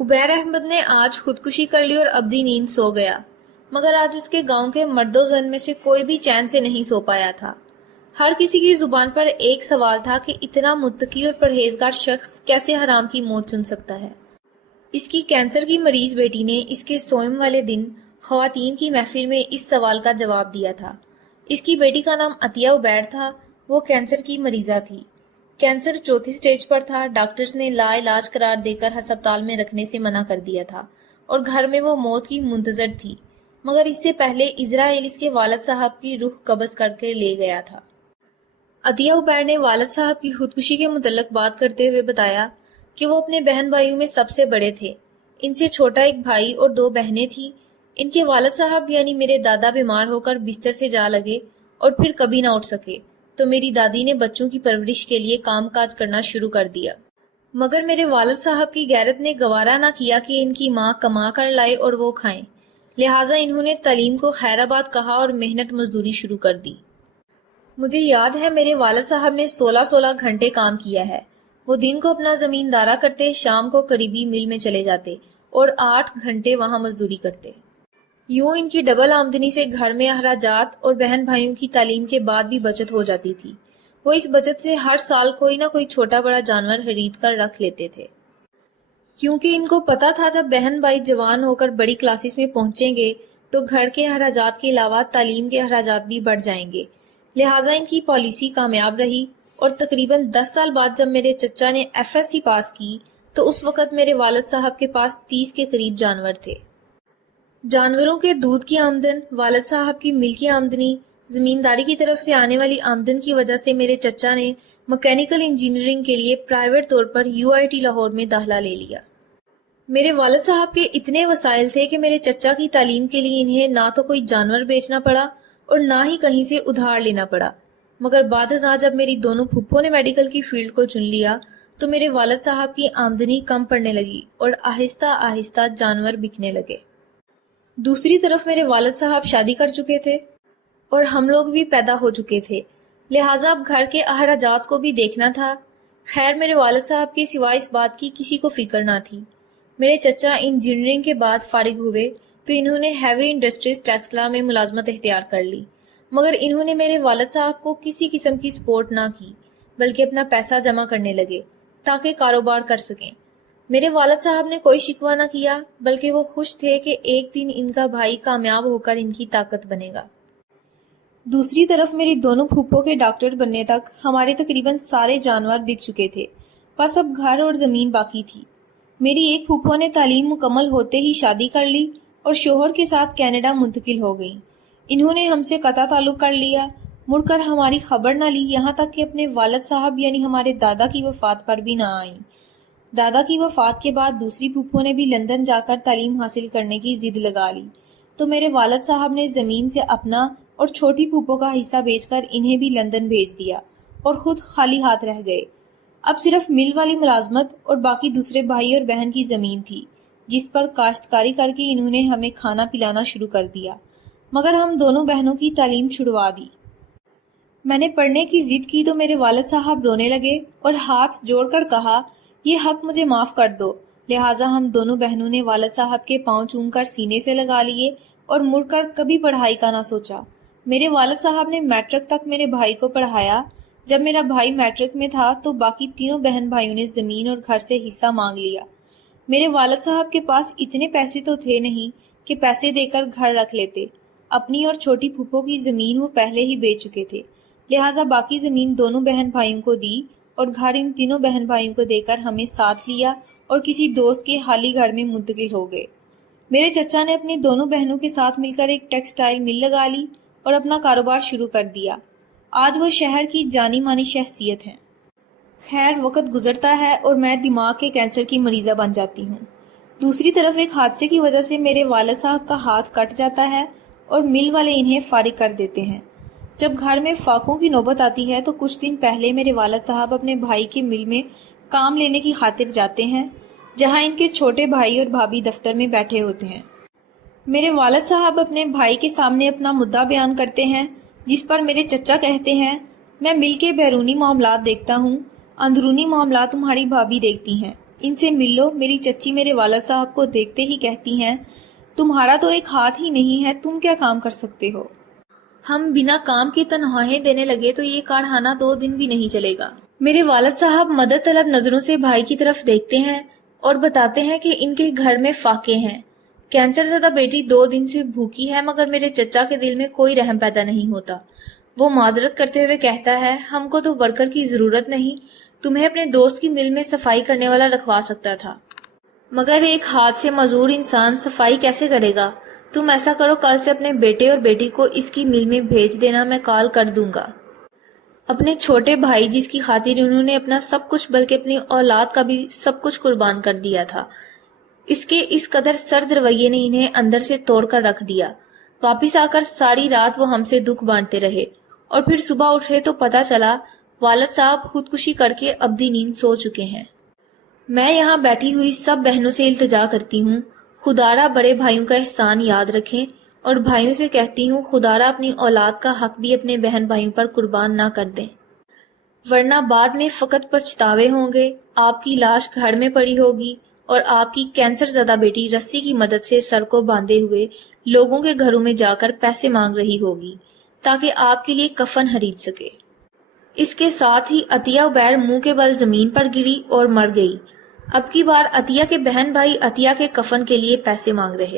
عبیر احمد نے آج خودکشی کر لی اور ابدی نیند سو گیا، مگر آج اس کے گاؤں کے مرد و زن میں سے کوئی بھی چین سے نہیں سو پایا تھا۔ ہر کسی کی زبان پر ایک سوال تھا کہ اتنا متقی اور پرہیزگار شخص کیسے حرام کی موت چن سکتا ہے۔ اس کی کینسر کی مریض بیٹی نے اس کے سوئم والے دن خواتین کی محفل میں اس سوال کا جواب دیا تھا۔ اس کی بیٹی کا نام عطیہ عبیر تھا، وہ کینسر کی مریضہ تھی۔ کینسر چوتھی سٹیج پر تھا، ڈاکٹرز نے لا علاج قرار دے کر ہسپتال میں رکھنے سے منع کر دیا تھا اور گھر میں وہ موت کی منتظر تھی، مگر اس سے پہلے اسرائیل اس کے والد صاحب کی روح قبض کر کے لے گیا تھا۔ عطیہ عبیر نے والد صاحب کی خودکشی کے متعلق بات کرتے ہوئے بتایا کہ وہ اپنے بہن بھائیوں میں سب سے بڑے تھے، ان سے چھوٹا ایک بھائی اور 2 بہنیں تھیں۔ ان کے والد صاحب یعنی میرے دادا بیمار ہو کر بستر سے جا لگے اور پھر کبھی نہ اٹھ سکے، تو میری دادی نے بچوں کی پرورش کے لیے کام کاج کرنا شروع کر دیا، مگر میرے والد صاحب کی غیرت نے گوارا نہ کیا کہ ان کی ماں کما کر لائے اور وہ کھائیں، لہٰذا انہوں نے تعلیم کو خیر آباد کہا اور محنت مزدوری شروع کر دی۔ مجھے یاد ہے میرے والد صاحب نے 16 گھنٹے کام کیا ہے۔ وہ دن کو اپنا زمیندارہ کرتے، شام کو قریبی مل میں چلے جاتے اور 8 گھنٹے وہاں مزدوری کرتے۔ یوں ان کی ڈبل آمدنی سے گھر میں اخراجات اور بہن بھائیوں کی تعلیم کے بعد بھی بچت ہو جاتی تھی۔ وہ اس بچت سے ہر سال کوئی نہ کوئی چھوٹا بڑا جانور خرید کر رکھ لیتے تھے، کیونکہ ان کو پتا تھا جب بہن بھائی جوان ہو کر بڑی کلاسز میں پہنچیں گے تو گھر کے اخراجات کے علاوہ تعلیم کے اخراجات بھی بڑھ جائیں گے، لہٰذا ان کی پالیسی کامیاب رہی اور تقریباً 10 سال بعد جب میرے چچا نے FSC پاس کی تو اس وقت میرے والد صاحب کے پاس 30 کے قریب جانور تھے۔ جانوروں کے دودھ کی آمدن، والد صاحب کی مل کی آمدنی، زمینداری کی طرف سے آنے والی آمدن کی وجہ سے میرے چچا نے مکینیکل انجینئرنگ کے لیے پرائیویٹ طور پر UIT لاہور میں داخلہ لے لیا۔ میرے والد صاحب کے اتنے وسائل تھے کہ میرے چچا کی تعلیم کے لیے انہیں نہ تو کوئی جانور بیچنا پڑا اور نہ ہی کہیں سے ادھار لینا پڑا، مگر بعد ازاں جب میری دونوں پھپھوں نے میڈیکل کی فیلڈ کو چن لیا تو میرے والد صاحب کی آمدنی کم پڑنے لگی اور آہستہ آہستہ جانور بکنے لگے۔ دوسری طرف میرے والد صاحب شادی کر چکے تھے اور ہم لوگ بھی پیدا ہو چکے تھے، لہٰذا اب گھر کے اخراجات کو بھی دیکھنا تھا۔ خیر میرے والد صاحب کے سوائے اس بات کی کسی کو فکر نہ تھی۔ میرے چچا انجینئرنگ کے بعد فارغ ہوئے تو انہوں نے ہیوی انڈسٹریز ٹیکسلا میں ملازمت اختیار کر لی، مگر انہوں نے میرے والد صاحب کو کسی قسم کی سپورٹ نہ کی، بلکہ اپنا پیسہ جمع کرنے لگے تاکہ کاروبار کر سکیں۔ میرے والد صاحب نے کوئی شکوہ نہ کیا، بلکہ وہ خوش تھے کہ ایک دن ان کا بھائی کامیاب ہو کر ان کی طاقت بنے گا۔ دوسری طرف میری دونوں پھوپھوں کے ڈاکٹر بننے تک ہمارے تقریباً سارے جانور بک چکے تھے، بس اب گھر اور زمین باقی تھی۔ میری ایک پھوپھو نے تعلیم مکمل ہوتے ہی شادی کر لی اور شوہر کے ساتھ کینیڈا منتقل ہو گئیں۔ انہوں نے ہم سے قطع تعلق کر لیا، مڑ کر ہماری خبر نہ لی، یہاں تک کہ اپنے والد صاحب یعنی ہمارے دادا کی وفات پر بھی نہ آئیں۔ دادا کی وفات کے بعد دوسری پھوپھو نے بھی لندن جا کر تعلیم حاصل کرنے کی ضد لگا لی، تو میرے والد صاحب نے زمین سے اپنا اور چھوٹی پھوپھو کا حصہ بیچ کر انہیں بھی لندن بھیج دیا اور خود خالی ہاتھ رہ گئے۔ اب صرف مل والی ملازمت اور باقی دوسرے بھائی اور بہن کی زمین تھی، جس پر کاشتکاری کر کے انہوں نے ہمیں کھانا پلانا شروع کر دیا، مگر ہم دونوں بہنوں کی تعلیم چھڑوا دی۔ میں نے پڑھنے کی ضد کی تو میرے والد صاحب رونے لگے اور ہاتھ جوڑ کر کہا، یہ حق مجھے معاف کر دو، لہٰذا ہم دونوں بہنوں نے والد صاحب کے پاؤں چوم کر سینے سے لگا لیے اور مڑ کر کبھی پڑھائی کا نہ سوچا۔ میرے والد صاحب نے میٹرک تک میرے بھائی کو پڑھایا۔ جب میرا بھائی میٹرک میں تھا تو باقی تینوں بہن بھائیوں نے زمین اور گھر سے حصہ مانگ لیا۔ میرے والد صاحب کے پاس اتنے پیسے تو تھے نہیں کہ پیسے دے کر گھر رکھ لیتے، اپنی اور چھوٹی پھوپھو کی زمین وہ پہلے ہی بیچ چکے تھے، لہٰذا باقی زمین دونوں بہن بھائیوں کو دی اور گھر ان تینوں بہن بھائیوں کو دے کر ہمیں ساتھ لیا اور کسی دوست کے خالی گھر میں منتقل ہو گئے۔ میرے چچا نے اپنی دونوں بہنوں کے ساتھ مل کر ایک ٹیکسٹائل مل لگا لی اور اپنا کاروبار شروع کر دیا۔ آج وہ شہر کی جانی مانی شخصیت ہیں۔ خیر وقت گزرتا ہے اور میں دماغ کے کینسر کی مریضہ بن جاتی ہوں۔ دوسری طرف ایک حادثے کی وجہ سے میرے والد صاحب کا ہاتھ کٹ جاتا ہے اور مل والے انہیں فارغ کر دیتے ہیں۔ جب گھر میں فاقوں کی نوبت آتی ہے تو کچھ دن پہلے میرے والد صاحب اپنے بھائی کے مل میں کام لینے کی خاطر جاتے ہیں، جہاں ان کے چھوٹے بھائی اور بھابھی دفتر میں بیٹھے ہوتے ہیں۔ میرے والد صاحب اپنے بھائی کے سامنے اپنا مدعا بیان کرتے ہیں، جس پر میرے چچا کہتے ہیں، میں مل کے بیرونی معاملات دیکھتا ہوں، اندرونی معاملات تمہاری بھابھی دیکھتی ہیں۔ ان سے مل لو۔ میری چچی میرے والد صاحب کو دیکھتے ہی کہتی ہیں تمہارا تو ایک ہاتھ ہی نہیں ہے، تم کیا کام کر سکتے ہو؟ ہم بنا کام کی تنخواہیں دینے لگے تو یہ کارخانہ 2 دن بھی نہیں چلے گا۔ میرے والد صاحب مدد طلب نظروں سے بھائی کی طرف دیکھتے ہیں اور بتاتے ہیں کہ ان کے گھر میں فاقے ہیں۔ کینسر زدہ بیٹی 2 دن سے بھوکی ہے، مگر میرے چچا کے دل میں کوئی رحم پیدا نہیں ہوتا۔ وہ معذرت کرتے ہوئے کہتا ہے ہم کو تو ورکر کی ضرورت نہیں، تمہیں اپنے دوست کی مل میں صفائی کرنے والا رکھوا سکتا تھا، مگر ایک ہاتھ سے معذور انسان صفائی کیسے کرے گا؟ تم ایسا کرو، کل سے اپنے بیٹے اور بیٹی کو اس کی مل میں بھیج دینا، میں کال کر دوں گا۔ اپنے چھوٹے بھائی جس کی خاطر انہوں نے اپنا سب کچھ بلکہ اپنی اولاد کا بھی سب کچھ قربان کر دیا تھا، اس کے اس قدر سرد رویے نے انہیں اندر سے توڑ کر رکھ دیا۔ واپس آ کر ساری رات وہ ہم سے دکھ بانٹتے رہے اور پھر صبح اٹھے تو پتا چلا والد صاحب خودکشی کر کے ابدی نیند سو چکے ہیں۔ میں یہاں بیٹھی ہوئی سب بہنوں سے التجا کرتی ہوں خدارا بڑے بھائیوں کا احسان یاد رکھیں، اور بھائیوں سے کہتی ہوں خدارا اپنی اولاد کا حق بھی اپنے بہن بھائیوں پر قربان نہ کر دیں، ورنہ بعد میں فقط پچھتاوے ہوں گے۔ آپ کی لاش گھر میں پڑی ہوگی اور آپ کی کینسر زدہ بیٹی رسی کی مدد سے سر کو باندھے ہوئے لوگوں کے گھروں میں جا کر پیسے مانگ رہی ہوگی تاکہ آپ کے لیے کفن خرید سکے۔ اس کے ساتھ ہی عطیہ عبیر منہ کے بل زمین پر گری اور مر گئی۔ اب کی بار عطیہ کے بہن بھائی عطیہ کے کفن کے لیے پیسے مانگ رہے